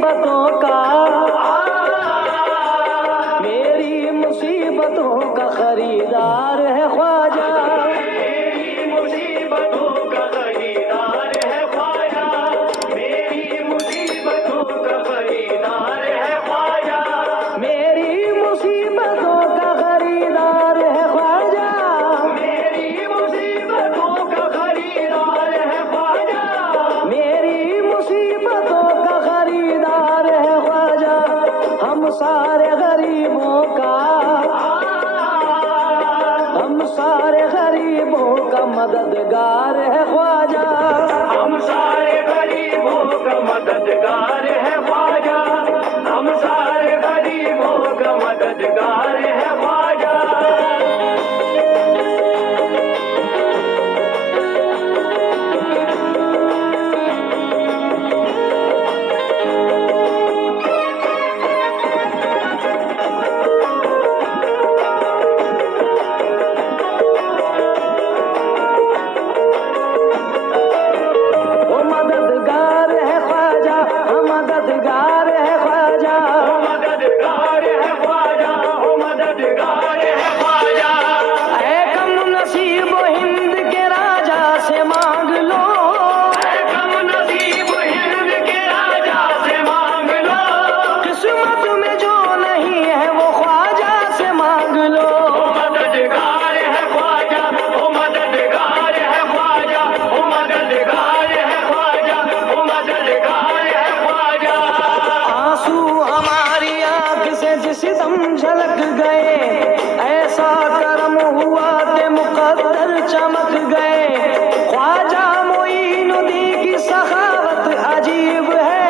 मुसीबतों का, मेरी मुसीबतों का खरीदार है ख्वाजा, मेरी मुसीबतों का खरीदार है ख्वाजा, मेरी मुसीबतों का खरीदार है ख्वाजा, मेरी मुसीबतों का खरीदार है ख्वाजा, मेरी मुसीबतों का खरीदार है ख्वाजा, मेरी मुसीबतों का खरीदार है ख्वाजा। हम सारे गरीबों का, हम सारे गरीबों का मददगार है ख्वाजा, हम सारे गरीबों का मददगार है ख्वाजा, हम सारे गरीबों का मददगार है ख्वाजा। वो मददगार है ख्वाजा, हम मददगार है ख्वाजा, ओ मददगार है ख्वाजा, ओ मददगार है ख्वाजा। ऐ कम नसीब हिंद के राजा से मांग लो, ऐ कम नसीब हिंद के राजा से मांग लो, किस्मत में जो नहीं है वो ख्वाजा से मांग लो। ओ मददगार है ख्वाजा, ओ मददगार है ख्वाजा, ओ मददगार है ख्वाजा, ओ मददगार है ख्वाजा। आंसू हमारी आंख से जिस दम झलक गए, ऐसा करम हुआ कि मुकद्दर चमक गए। ख्वाजा मोइनुद्दीन की सखावत अजीब है,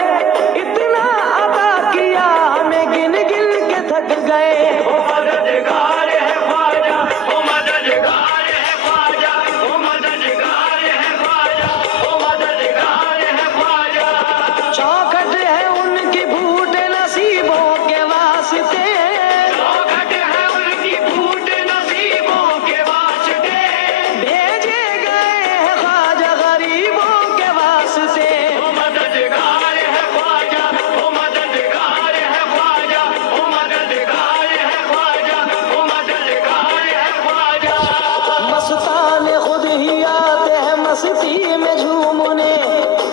इतना अता किया हमें गिन गिन के थक गए। ओ मददगार है ख्वाजा, ओ मददगार है ख्वाजा, ओ मददगार है ख्वाजा, ओ मददगार है ख्वाजा। चौखट है उनकी फूटे नसीबों के वास्ते, चौखट है उनकी फूट नसीबों के वास्ते, भेजे गए हैं ख्वाजा गरीबों के वास्ते। ओ मददगार है ख्वाजा, ओ मददगार है ख्वाजा, ओ मददगार है ख्वाजा, ओ मददगार है ख्वाजा। मस्ताने खुद ही आते हैं मस्ती में झूमने,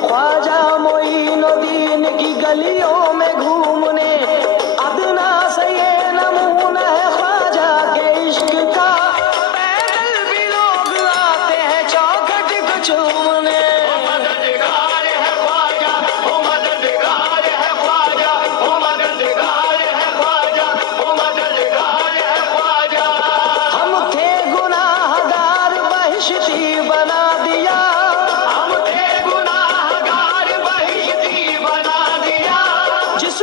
ख्वाजा मोइनुद्दीन की गलियों में घूमने। अदना से ये नमूना है ख्वाजा के इश्क का, पैदल भी लोग आते हैं चौखट को चूमने। मददगार है ख्वाजा, ओ मददगार है ख्वाजा, ओ मददगार है ख्वाजा, ओ मददगार है ख्वाजा। हम थे गुनाहगार बहिश्ती बना दिया, हम थे गुनाहगार बहिश्ती बना दिया, जिस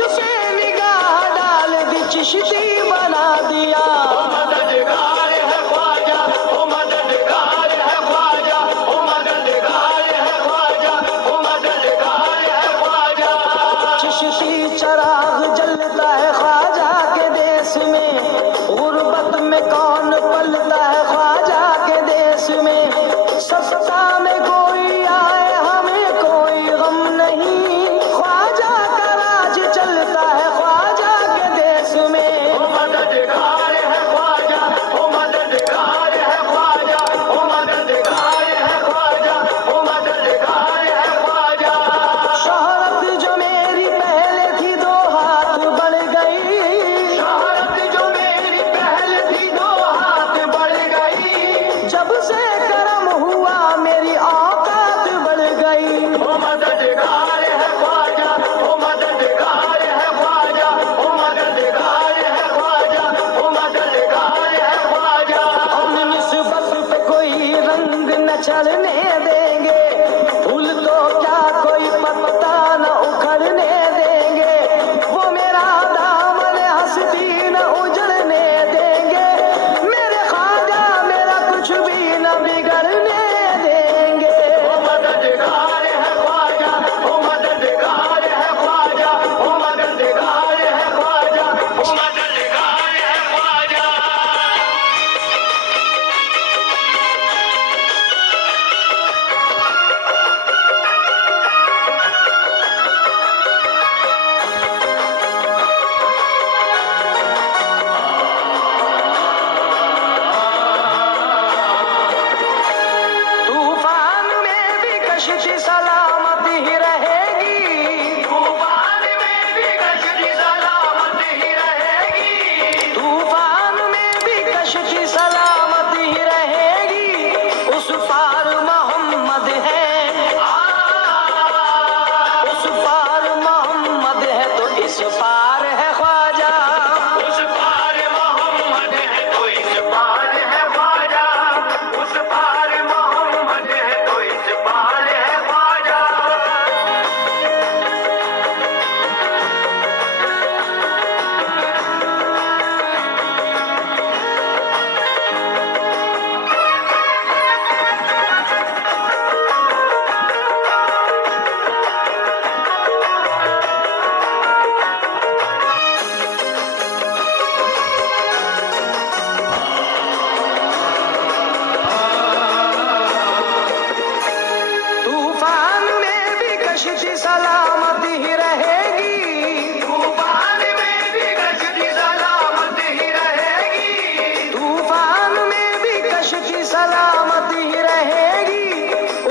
कश्ती सलामत ही रहेगी, तूफान में भी कश्ती सलामत ही रहेगी, तूफान में भी कश्ती सलामत ही रहेगी।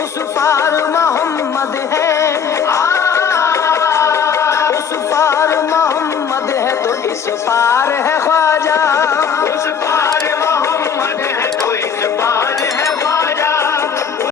उस पार मोहम्मद है, उस पार मोहम्मद है तो इस पार